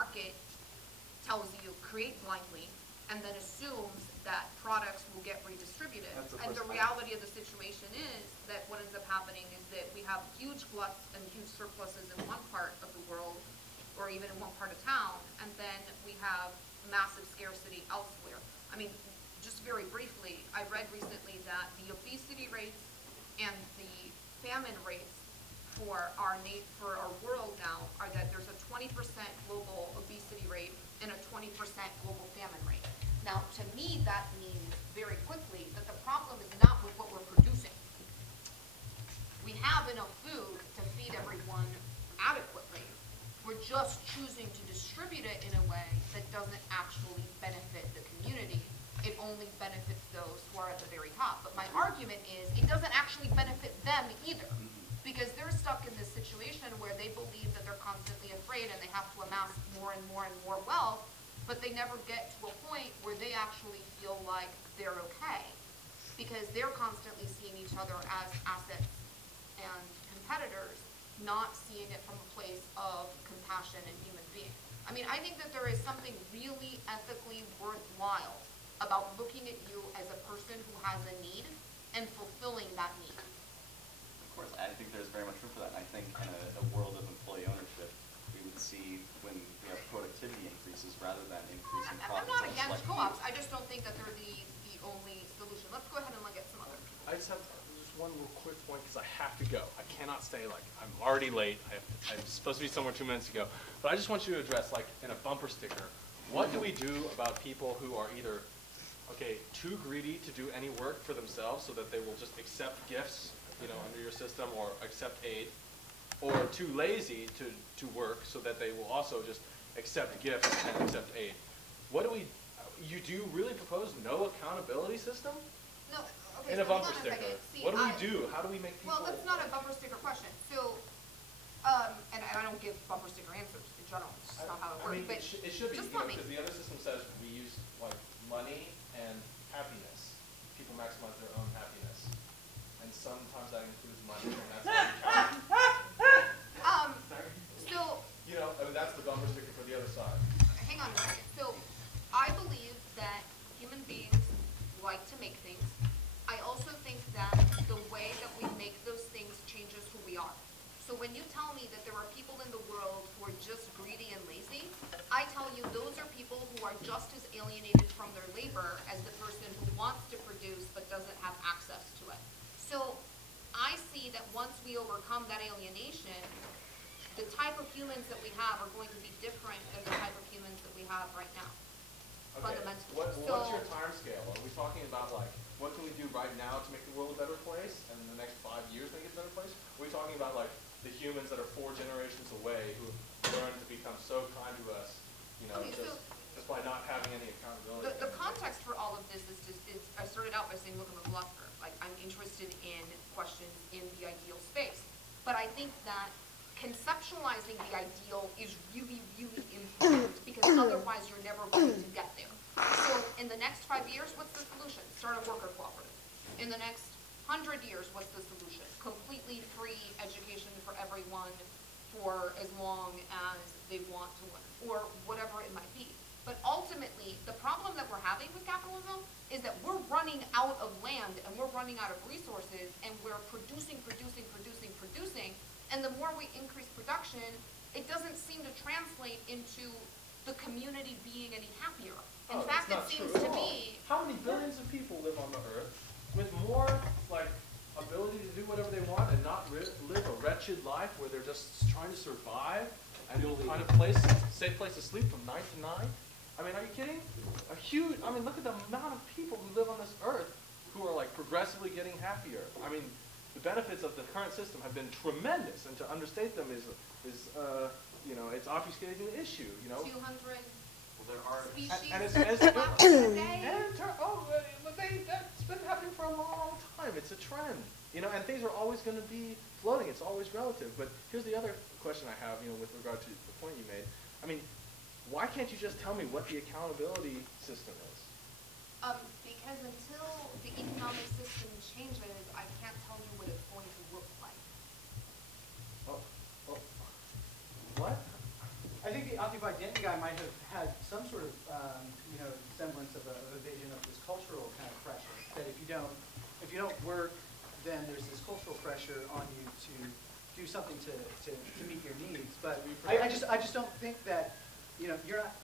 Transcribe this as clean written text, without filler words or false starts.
market tells you create blindly and then assumes that products will get redistributed. And the reality of the situation is that what ends up happening is that we have huge gluts and huge surpluses in one part of the world, or even in one part of town, and then we have massive scarcity elsewhere. I mean, just very briefly, I read recently that the obesity rates and the famine rates for our world now are that there's a 20% global obesity rate and a 20% global famine rate. Now, to me, that means very quickly that the problem is not with what we're producing. We have enough food to feed everyone adequately. We're just choosing to distribute it in a way that doesn't actually benefit the community. It only benefits those who are at the very top. But my argument is it doesn't actually benefit them either, because they're stuck in this situation where they believe that they're constantly afraid and they have to amass more and more and more wealth, but they never get to a point where they actually feel like they're okay, because they're constantly seeing each other as assets and competitors, not seeing it from a place of compassion and human being. I mean, I think that there is something really ethically worthwhile about looking at you as a person who has a need and fulfilling that need. Of course, I think there's very much room for that. And I think in a world of employee ownership, we would see when we have productivity increases rather than increasing profits. I'm not against co-ops. I just don't think that they're the only solution. Let's go ahead and look at some other people. I just have just one real quick point because I have to go. I cannot stay. Like, I'm already late. I'm supposed to be somewhere 2 minutes ago. But I just want you to address, like, in a bumper sticker, what do we do about people who are either too greedy to do any work for themselves so that they will just accept gifts, under your system, or accept aid, or too lazy to work so that they will also just accept gifts and accept aid? What do you really propose no accountability system? No, okay. In a bumper sticker. See, what do we do? How do we make people? Well, that's not a bumper sticker question. So, and I don't give bumper sticker answers in general. It's just not how it works. I mean, but it should be, because the other system says we use money and happiness. People maximize their own happiness, and sometimes that includes money, and that's how we count. So I mean, that's the bumper sticker for the other side. Hang on a second. So, I believe that human beings like to make things. I also think that the way that we make those things changes who we are. So when you tell me that there are people in the world who are just greedy and lazy, I tell you those are people who are just as alienated from their labor as the person who wants to produce but doesn't have access to it. So I see that once we overcome that alienation, the type of humans that we have are going to be different than the type of humans that we have right now. Okay. Fundamentally. What's your time scale? Are we talking about what can we do right now to make the world a better place, and in the next 5 years make it a better place? Are we talking about the humans that are 4 generations away who learn to become so kind to us, just by not having any accountability? The context for all of this is I started out by saying, look, I'm a philosopher. I'm interested in questions in the ideal space. But I think that conceptualizing the ideal is really, really important, because otherwise you're never going to get there. So in the next 5 years, what's the solution? Start a worker cooperative. In the next 100 years, what's the solution? Completely free education for everyone for as long as they want to learn, or whatever it might be. But ultimately, the problem that we're having with capitalism is that we're running out of land and we're running out of resources, and we're producing, and the more we increase production, it doesn't seem to translate into the community being any happier. In fact, it seems to be... How many billions of people live on the earth with more, ability to do whatever they want and not live a wretched life where they're just trying to survive and find a safe place to sleep from 9 to 9? I mean, are you kidding? Look at the amount of people who live on this earth who are, progressively getting happier. I mean, the benefits of the current system have been tremendous, and to understate them is it's obfuscating the issue, 200 there are species. That's been happening for a long time. It's a trend, and things are always going to be floating. It's always relative. But here's the other question I have, with regard to the point you made. I mean, why can't you just tell me what the accountability system is? Because until the economic system changes, I can't tell you what it's going to look like. What? I think the occupied Denton guy might have had some sort of, you know, semblance of a vision of this cultural kind of pressure. That if you don't work, then there's this cultural pressure on you to do something to meet your needs. But I just don't think that, you know, you're not